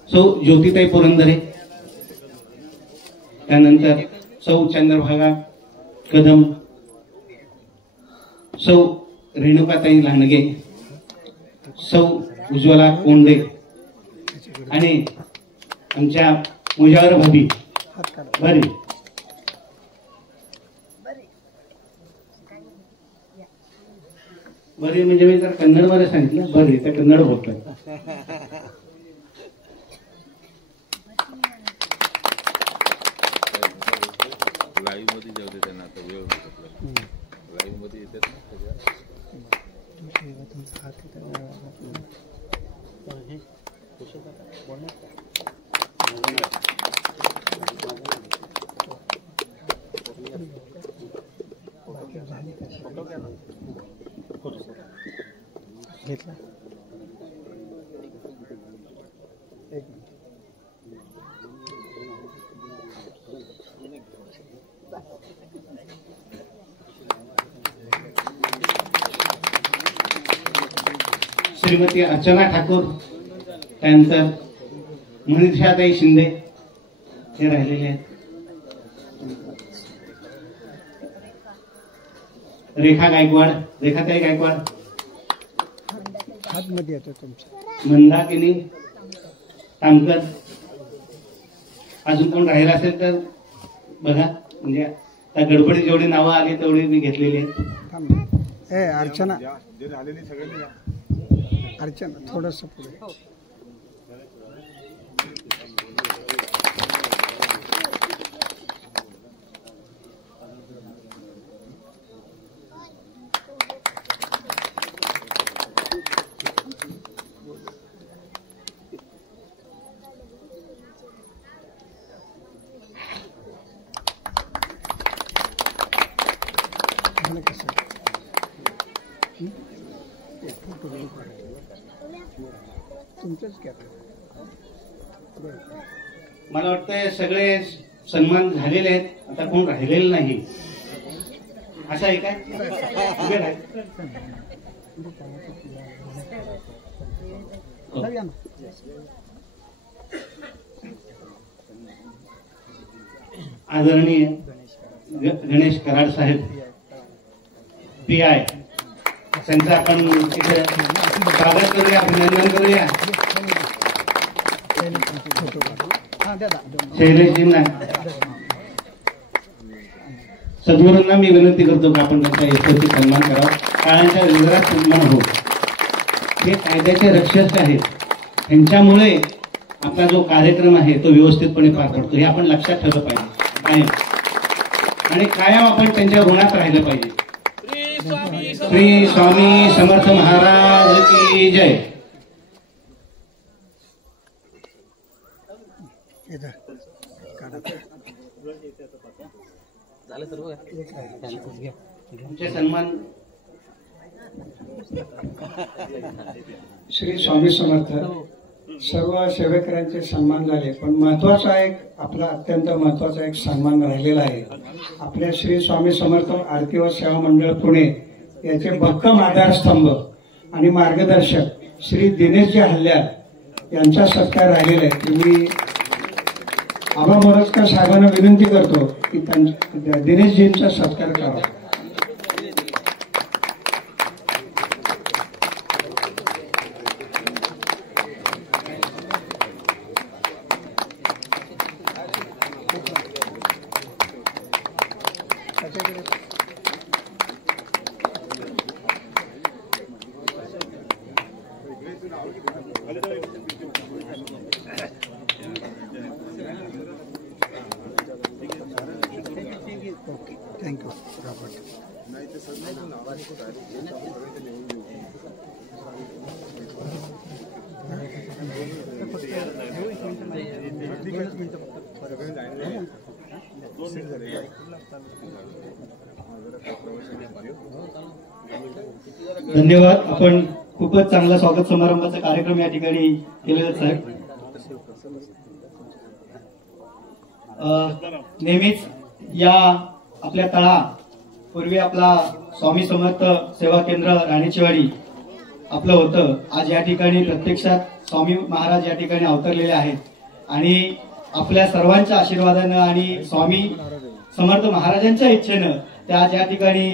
सौ ज्योतिताई पुरंदरे, त्यानंतर सौ चंद्रभागा कदम, सौ रेणुकाताई लांडगे, सौ उज्ज्वला कोंडे आणि आमच्या मुजावर भाभी बरी. बरी म्हणजे मी जर कन्नडमध्ये सांगितलं बरी तर कन्नड बोलतोय. लाईव्ह मध्ये जाऊ दे त्यांना, आता वेळ लाईव्ह मध्ये येतात ना सगळ्या. घेतला एक श्रीमती अर्चना ठाकूर, त्यानंतर मनीषाताई शिंदे हे राहिलेले आहेत. रेखाताई गायकवाड, हातमध्ये येतो तुमच्या. मंदाकिनी तामकर. अजून कोण राहिला असेल तर बघा, म्हणजे आता गडबडी जेवढी नावं आली तेवढी मी घेतलेली आहेत. थांब. ए अर्चना, अर्चना थोडस पुढे. झालं कसं? तुमचंच घ्या. मला वाटतं सगळे सन्मान झालेले आहेत, आता कोण राहिलेलं नाही असं आहे काय? उभे राहा. जाऊया ना. आदरणीय गणेश कराड साहेब PI, त्यांचं आपण इथे स्वागत करूया, अभिनंदन करूया. शैलेशजींना, सद्गुरूंना मी विनंती करतो की आपण त्यांचा यशस्वी सन्मान करावा. काळांच्या विरोधात सन्मान हो. हे कायद्याचे रक्षक आहेत, त्यांच्यामुळे आपला जो कार्यक्रम आहे तो व्यवस्थितपणे पार पडतो. हे आपण लक्षात ठेवलं पाहिजे कायम, आणि कायम आपण त्यांच्या ऋणात राहिलं पाहिजे. श्री स्वामी समर्थ महाराज की जय. तुमचे सन्मान. श्री स्वामी समर्थ. सर्व सेवेकरांचे सन्मान झाले, पण महत्वाचा एक आपला अत्यंत महत्वाचा एक सन्मान राहिलेला आहे. आपल्या श्री स्वामी समर्थ आरती व सेवा मंडळ पुणे याचे भक्कम आधारस्तंभ आणि मार्गदर्शक श्री दिनेशजी हल्ल्यार यांचा सत्कार राहिलेला आहे. मी आबा मोरजकर साहेबांना विनंती करतो की दिनेशजींचा सत्कार करावा. Okay, thank you Robert. धन्यवाद. आपण खूपच चांगला स्वागत समारंभाचा कार्यक्रम या ठिकाणी केलेला साहेब. नेहमीच या आपल्या तळा पूर्वी आपला स्वामी समर्थ सेवा केंद्र राणीचीवाडी आपलं होतं. आज या ठिकाणी प्रत्यक्षात स्वामी महाराज या ठिकाणी अवतरलेले आहेत आणि आपल्या सर्वांच्या आशीर्वादानं आणि स्वामी समर्थ महाराजांच्या इच्छेनं त्या आज या ठिकाणी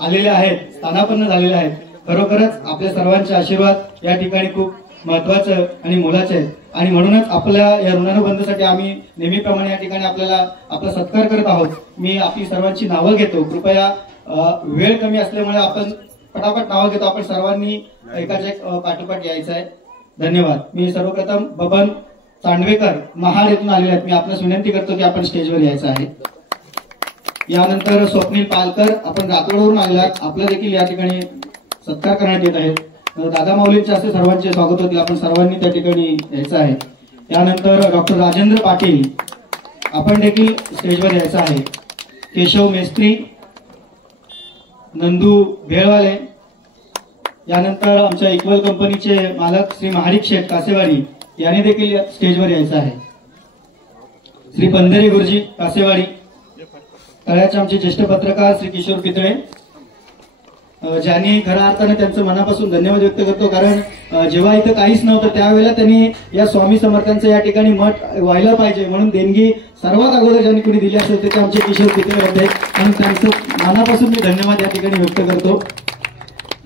आलेल्या आहेत, स्थानापन्न झालेल्या आहेत. खरोखरच आपल्या सर्वांचे आशीर्वाद या ठिकाणी खूप महत्वाचं आणि मोलाचे आहेत आणि म्हणूनच आपल्या या ऋणानुबंधासाठी आम्ही नेहमीप्रमाणे या ठिकाणी आपला सत्कार करत आहोत. मी आपली सर्वांची नावं घेतो. कृपया वेळ कमी असल्यामुळे आपण पटापट नावं घेतो. आपण सर्वांनी एकाच्या एक पाठोपाठ यायचं आहे. धन्यवाद. मी सर्वप्रथम बबन चांडवेकर महाड येथून आलेले आहेत. मी आपल्यास विनंती करतो की आपण स्टेजवर यायचं आहे. यानंतर स्वप्नील पालकर आपण रातोडवरून आलेला आहात. आपला देखील या ठिकाणी सत्कार करण्यात येत आहे. दादा माऊलींचे असे सर्वांचे स्वागत होतील. आपण सर्वांनी त्या ठिकाणी यायचं आहे. यानंतर डॉक्टर राजेंद्र पाटील आपण देखील स्टेजवर यायचं आहे. केशव मेस्त्री, नंदू भेळवाले, यानंतर आमच्या इक्वल कंपनीचे मालक श्री महाडिक शेठ कासेवाडी यांनी देखील स्टेजवर यायचं आहे. श्री पंधेरी गुरुजी कासेवाडी, तळ्याचे आमचे ज्येष्ठ पत्रकार श्री किशोर पितळे, ज्यांनी खऱ्या अर्थाने त्यांचं मनापासून धन्यवाद व्यक्त करतो. कारण जेव्हा इथं काहीच नव्हतं त्यावेळेला त्यांनी या स्वामी समर्थांचं या ठिकाणी मठ व्हायला पाहिजे म्हणून देणगी सर्वात अगोदर ज्यांनी कुणी दिली असेल ते आमचे किशोर पितळे होते आणि त्यांचं मनापासून मी धन्यवाद या ठिकाणी व्यक्त करतो.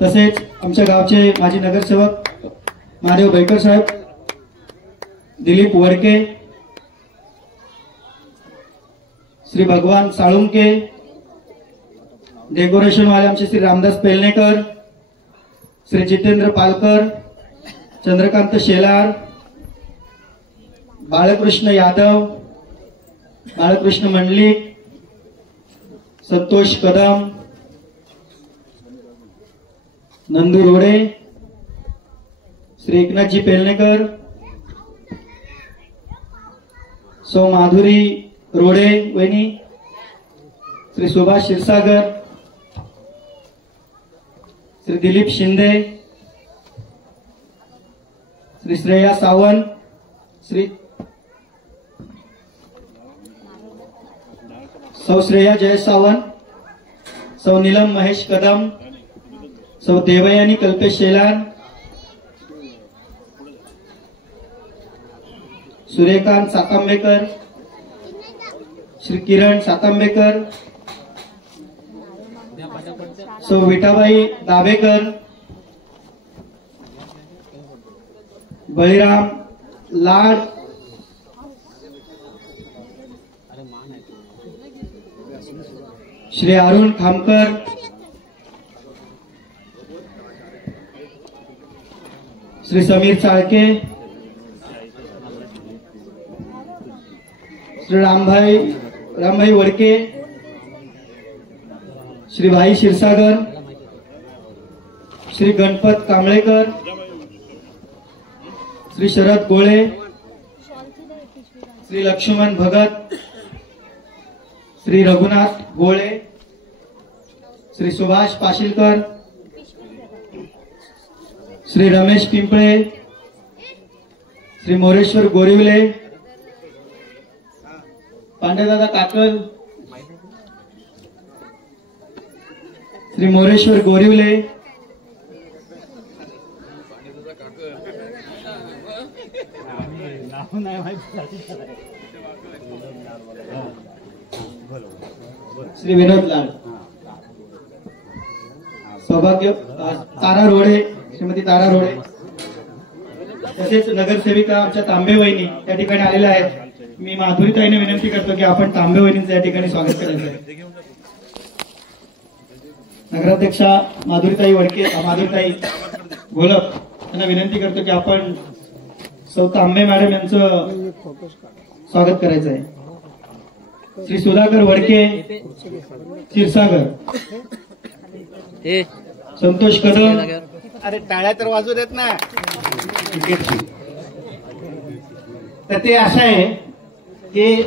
तसेच आमच्या गावचे माजी नगरसेवक महादेव बैकर साहेब, दिलीप वडके, श्री भगवान साळुंके, डेकोरेशन वाले आमचे श्री रामदास पेलनेकर, श्री जितेंद्र पालकर, चंद्रकांत शेलार, बाळकृष्ण यादव, बाळकृष्ण मंडलिक, संतोष कदम, नंदू रोडे, श्री एकनाथजी पेलनेकर, सौ माधुरी रोडे वहिनी, श्री सुभाष क्षीरसागर, श्री दिलीप शिंदे, श्री श्रेया सावंत, श्री सौ श्रेया जय सावंत, सौ नीलम महेश कदम, सौ देवयानी कल्पेश शेलार, सूर्यकांत सातांबेकर, श्री किरण सातांबेकर, सौ विठाबाई दाभेकर, बळीराम लाड, श्री अरुण खामकर, श्री समीर चाळके, श्री रामभाई वडके, श्री भाई क्षीरसागर, श्री गणपत कांबळेकर, श्री शरद गोळे, श्री लक्ष्मण भगत, श्री रघुनाथ गोळे, श्री सुभाष पाशीलकर, श्री रमेश पिंपळे, श्री मोरेश्वर गोरिवले, पांडेदादा काकल, श्री मोरेश्वर गोरिवले, श्री विनोद लाड, सौभाग्य तारा रोडे, श्रीमती तारा रोडे, तसेच नगरसेविका आमच्या तांबे वहिनी त्या ठिकाणी आलेल्या आहेत. मी माधुरीताईने विनंती करतो की आपण तांबे वहिनींचं या ठिकाणी स्वागत करायचं आहे. नगराध्यक्षा माधुरीताई वडके, माधुरीताई घोलप यांना विनंती करतो की आपण सौ तांबे मॅडम यांचं स्वागत करायचं आहे. श्री सुधाकर वडके क्षीरसागर, संतोष कदम, अरे टाळ्या तर वाजू देत ना. तर ते असं आहे की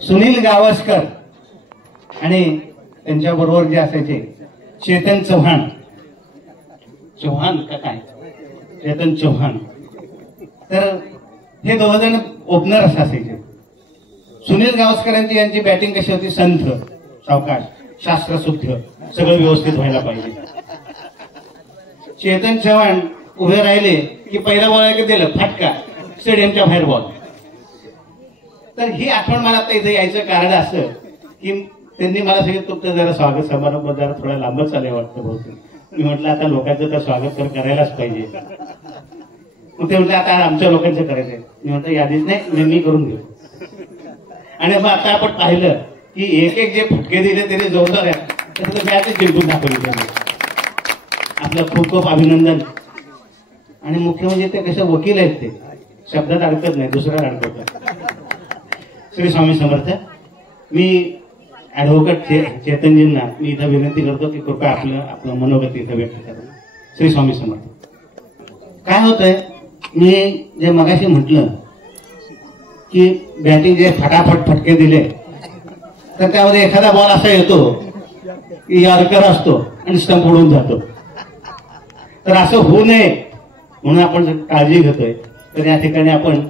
सुनील गावस्कर आणि त्यांच्याबरोबर जे असायचे चेतन चव्हाण का काय चेतन चव्हाण, तर हे दोघ जण ओपनर असायचे. सुनील गावस्करांची यांची बॅटिंग कशी होती, संथ, सावकाश, शास्त्रशुद्ध, सगळं व्यवस्थित व्हायला पाहिजे. चेतन चव्हाण उभे राहिले की पहिला बॉल दिलं फटका, स्टेडियमच्या बाहेर बॉल. तर ही आठवण मला आता इथे यायचं कारण असं की त्यांनी मला सांगितलं तुमचं जरा स्वागत समारंभ जरा थोडा लांबच चालू वाटतं बहुतेक. मी म्हटलं आता लोकांचं तर स्वागत तर करायलाच पाहिजे. मग ते म्हटलं आता आमच्या लोकांचं करायचंय. मी म्हटलं यादीच नाही, मी करून घेऊ. आणि मग आता आपण पाहिलं की एक एक जे फटके दिले तरी जोरदार आहे, त्याचं मॅचच जिंकून दाखवली त्यांनी. आपलं खूप खूप अभिनंदन. आणि मुख्य म्हणजे ते कसं वकील आहेत, ते शब्दात अडकत नाही, दुसऱ्यात अडकवतात. श्री स्वामी समर्थ. मी ऍडव्होकेट चेतनजींना मी इथं विनंती करतो की कृपया आपलं मनोगत इथं व्यक्त करा. श्री स्वामी समर्थ. काय होतंय, मी जे मगाशी म्हटलं की बॅटिंग जे फटाफट फटके दिले तर त्यामध्ये एखादा बॉल असा येतो की यॉर्कर असतो आणि स्टंप उडून जातो. तर असं होऊ नये म्हणून आपण काळजी घेतोय. तर या ठिकाणी आपण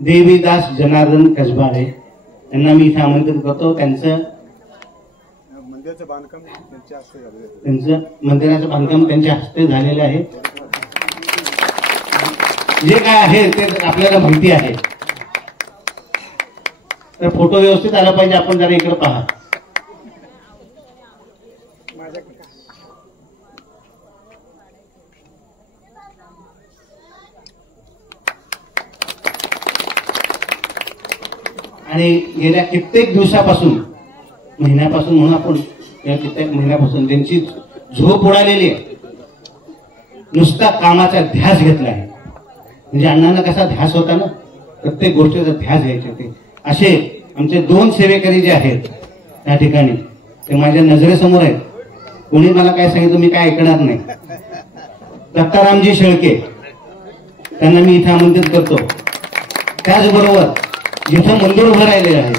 देवीदास जनार्दन कसबारे यांना मी इथे आमंत्रित करतो. त्यांचं मंदिराचं बांधकाम त्यांच्या हस्ते झालेलं आहे. जे काय आहे ते आपल्याला माहिती आहे. तर फोटो व्यवस्थित आला पाहिजे. आपण जरा इकडे पहा. आणि गेल्या कित्येक दिवसापासून, महिन्यापासून म्हणून आपण या कित्येक महिन्यापासून त्यांची झोप उडालेली आहे. नुसता कामाचा ध्यास घेतला आहे. म्हणजे अण्णांना कसा ध्यास होता ना, प्रत्येक गोष्टीचा ध्यास घ्यायचे ते. असे आमचे 2 सेवेकरी जे आहेत त्या ठिकाणी ते माझ्या नजरेसमोर आहेत. कोणी मला काय सांगितलं मी काय ऐकणार नाही. दत्तारामजी शेळके त्यांना मी इथे आमंत्रित करतो. त्याचबरोबर जिथं मंदिर उभं राहिले आहे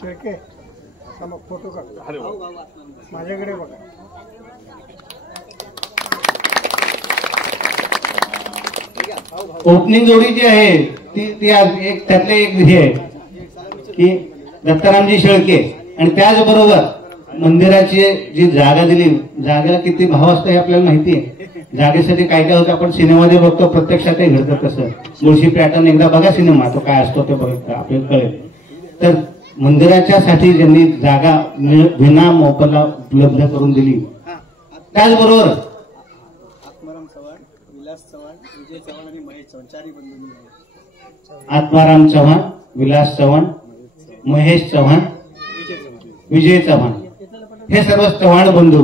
शेळके, फोटो काढ माझ्याकडे बघा. ओपनिंग जोडी जी आहे ती आज एक त्यातले एक हे आहे की दत्तारामजी शेळके. आणि त्याचबरोबर मंदिराची जी जागा दिली, जागेला किती भाव असतो हे आपल्याला माहिती आहे. जागेसाठी काय काय होतं आपण सिनेमामध्ये बघतो, प्रत्यक्षातही घडतं तसं. मुळशी पॅटर्न एकदा बघा सिनेमा, तो काय असतो ते बघा आपल्याला कळेल. तर मंदिराच्या साठी ज्यांनी जागा विना मोबदला उपलब्ध करून दिली. त्याचबरोबर आत्माराम चव्हाण, विलास चव्हाण, विजय चव्हाण आणि महेश चव्हाण चारही बंधूंनी. आत्माराम चव्हाण, विलास चव्हाण, महेश चव्हाण, विजय चव्हाण, हे सर्व चव्हाण बंधू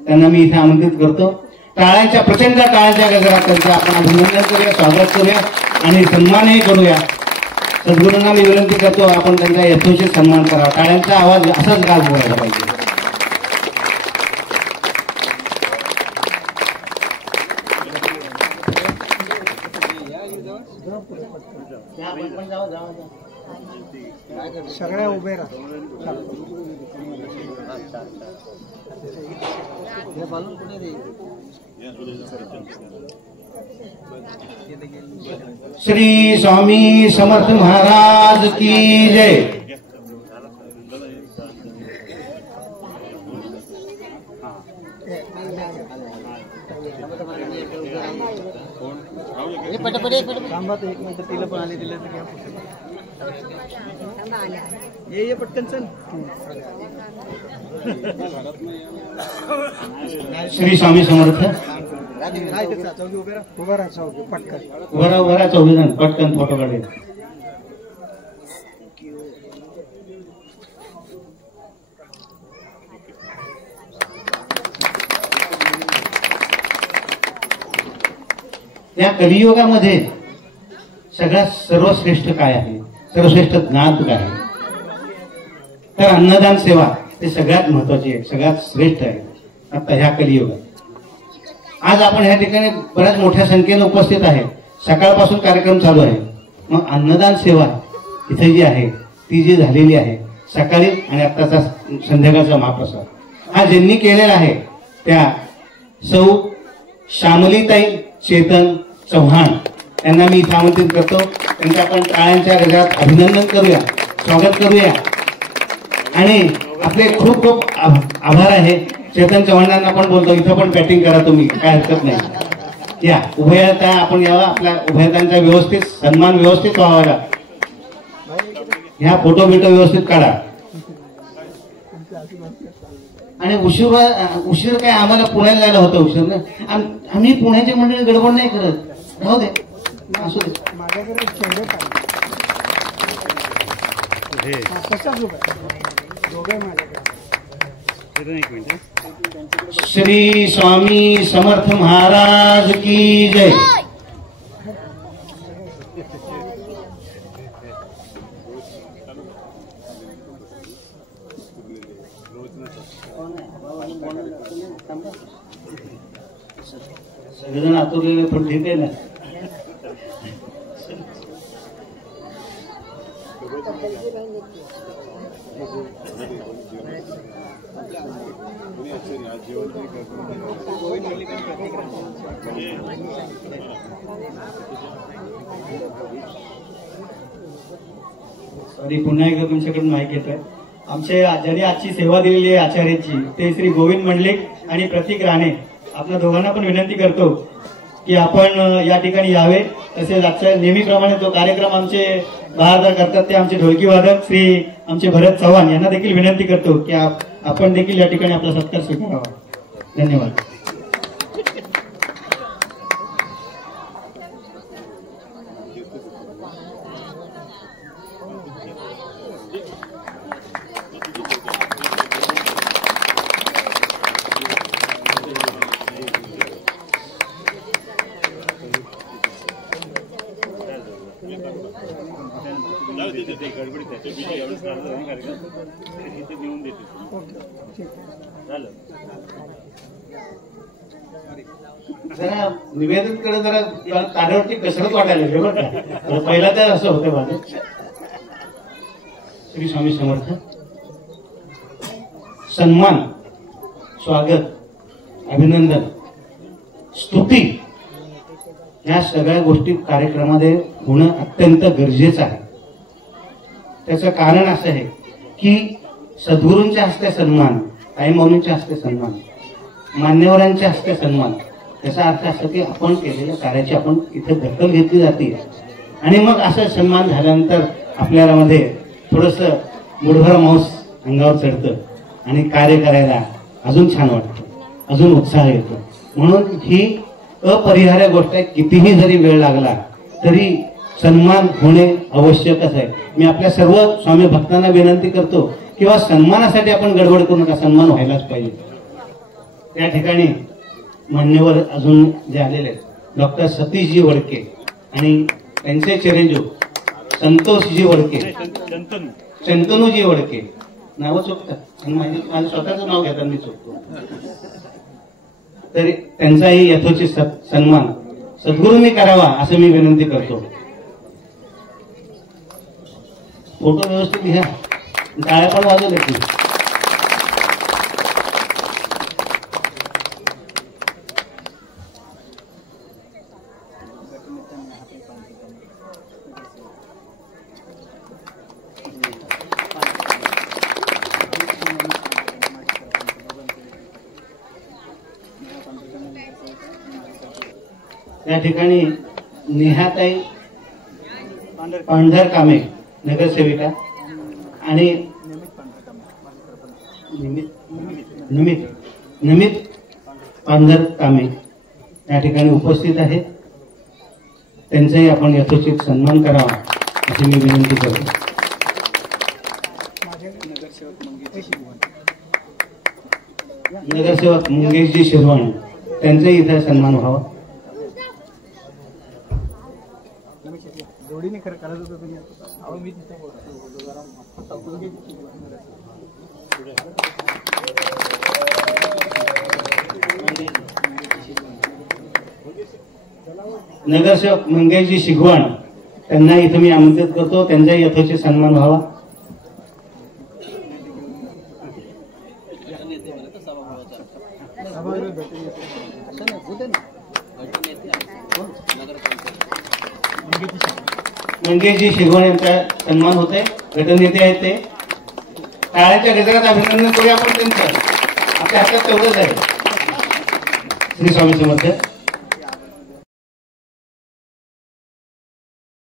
त्यांना मी इथे आमंत्रित करतो. टाळ्यांच्या, प्रचंड टाळ्यांच्या गजरात त्यांचं आपण अभिनंदन करूया, स्वागत करूया आणि सन्मानही करूया. सद्गुरूंना मी विनंती करतो आपण त्यांचा यथोचित सन्मान करावा. टाळ्यांचा आवाज असाच गाज व्हायला पाहिजे. सगळ्या उभे राहा. श्री स्वामी समर्थ महाराज की जय. एक मिनिट तिला पण आले दिले तर ये पटकन चल. श्री स्वामी समर्थ. उभा राहा चौघे पटकन. वरा 24 जण पटकन फोटो काढले. या कलियुगामध्ये सगळ्यात सर्वश्रेष्ठ काय आहे, सर्वश्रेष्ठ ज्ञान काय आहे, तर अन्नदान सेवा ते सगळ्यात महत्वाची आहे, सगळ्यात श्रेष्ठ आहे आता ह्या कलियुगात. आज आपण ह्या ठिकाणी बऱ्याच मोठ्या संख्येने उपस्थित आहे, सकाळपासून कार्यक्रम चालू आहे. मग अन्नदान सेवा इथे जी आहे ती जी झालेली आहे सकाळी आणि आत्ताचा संध्याकाळचा महाप्रसाद हा ज्यांनी केलेला आहे त्या सौ श्यामलीताई चेतन चव्हाण यांना मी इथं आमंत्रित करतो. त्यांचं आपण टाळ्यांच्या गजरात अभिनंदन करूया, स्वागत करूया. आणि आपले खूप खूप आभार आहे. चेतन चव्हाणांना पण बोलतो इथं पण बॅटिंग करा तुम्ही, काय हरकत नाही. या उभयता आपण यावा, आपल्या उभयतांचा व्यवस्थित सन्मान व्यवस्थित व्हावा. ह्या फोटो बिटो व्यवस्थित काढा. आणि उशीर काय आम्हाला पुण्याला जायला होतं उशीर ना, आम्ही पुण्याची मंडळी गडबड नाही करत, राहू दे असू दे. श्री स्वामी समर्थ महाराज की जय. सगळेजण आतुरलेले पण ठीक आहे ना. सॉरी, पुन्हा एकदा तुमच्याकडून माहिती घेतोय. आमचे ज्यांनी आजची सेवा दिलेली आहे आचार्याची ते श्री गोविंद मंडलिक आणि प्रतीक राणे, आपल्या दोघांना पण विनंती करतो की आपण या ठिकाणी यावे. तसेच आजच्या नेहमीप्रमाणे जो कार्यक्रम आमचे बहारदार करतात ते आमचे ढोलकी वादक श्री आमचे भरत चव्हाण यांना देखील विनंती करतो की आपण देखील या ठिकाणी आपला सत्कार स्वीकारावा. धन्यवाद. जरा निवेदनकडे जरा ताऱ्यावरती कसरत वाटायला लागली बरं का. पहिला तर असं होतं माझं. श्री स्वामी समर्थ. सन्मान, स्वागत, अभिनंदन, स्तुती या सगळ्या गोष्टी कार्यक्रमामध्ये होणं अत्यंत गरजेचं आहे. त्याचं कारण असं आहे की सद्गुरूंच्या हस्ते सन्मान, ताईमाऊलींच्या हस्ते सन्मान, मान्यवरांच्या हस्ते सन्मान, त्याचा अर्थ असा की आपण केलेल्या कार्याची आपण इथे दखल घेतली जाते. आणि मग असं सन्मान झाल्यानंतर आपल्याला मध्ये थोडंसं मुठभर मांस अंगावर चढतं आणि कार्य करायला अजून छान वाटतं, अजून उत्साह येतो. म्हणून ही अपरिहार्य गोष्ट आहे. कितीही जरी वेळ लागला तरी सन्मान होणे आवश्यकच आहे. मी आपल्या सर्व स्वामी भक्तांना विनंती करतो किंवा सन्मानासाठी आपण गडबड करू नका, सन्मान व्हायलाच पाहिजे. त्या ठिकाणी मान्यवर अजून जे आलेले आहेत डॉक्टर सतीशजी वडके आणि त्यांचे चिरंजीव संतोषजी वडके, शंतनूजी वडके, नावं चुकतात आणि माझं स्वतःचं नाव घेतात मी चुकतो. तरी त्यांचाही यथोचित सन्मान सद्गुरूंनी करावा असं मी विनंती करतो. फोटो व्यवस्थित घ्या, टाळ्या पण वाजवू देत. या ठिकाणी नेहाताई पांढर कामे नगरसेविका आणि नमित पांढर कामे या ठिकाणी उपस्थित आहेत. त्यांचाही आपण यथोचित सन्मान करावा अशी मी विनंती करतो. नगरसेवक मंगेशजी शिरवाणी त्यांचाही इथे सन्मान व्हावा. नगरसेवक मंगेशजी शिगवण त्यांना इथं मी आमंत्रित करतो, त्यांचाही यथोचित सन्मान व्हावा. मंगेशजी शिगवण यांचा सन्मान होते, गटनेते आहेत ते. टाळ्याच्या गजरात अभिनंदन करूया आपण त्यांचं. आपल्या हातात तेवढंच आहे. श्री स्वामी समर्थ.